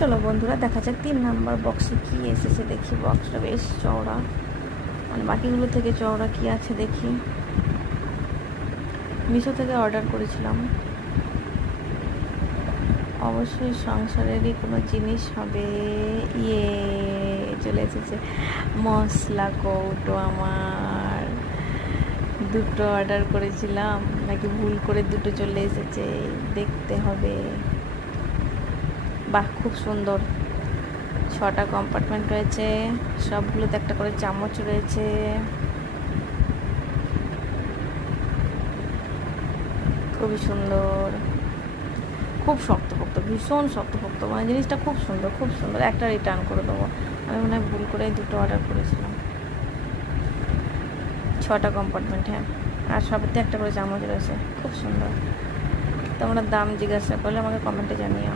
চলো বন্ধুরা দেখা যাক 3 নাম্বার বক্সে কি এসেছে। দেখি বক্সটা বেশ চওড়া, মানে বাকিগুলো থেকে চওড়া কি আছে দেখি। মিশো থেকে অর্ডার করেছিলাম। অবশ্যই সংসারেরই কোনো জিনিস হবে। ইয়ে, চলে এসেছে মশলা কৌটো। আমার দুটো অর্ডার করেছিলাম, নাকি ভুল করে দুটো চলে এসেছে, দেখতে হবে। বাহ, খুব সুন্দর। 6টা কম্পার্টমেন্ট রয়েছে, সবগুলোতে একটা করে চামচ রয়েছে। খুবই সুন্দর, খুব শক্তপোক্ত, ভীষণ শক্তপোক্ত, মানে জিনিসটা খুব সুন্দর, খুব সুন্দর। একটা রিটার্ন করে দেবো। আমি মনে হয় ভুল করে দুটো অর্ডার করেছিলাম। 6টা কম্পার্টমেন্ট, হ্যাঁ, আর সবেতে একটা করে চামচ রয়েছে। খুব সুন্দর। তোমরা দাম জিজ্ঞাসা করলে আমাকে কমেন্টে জানিও।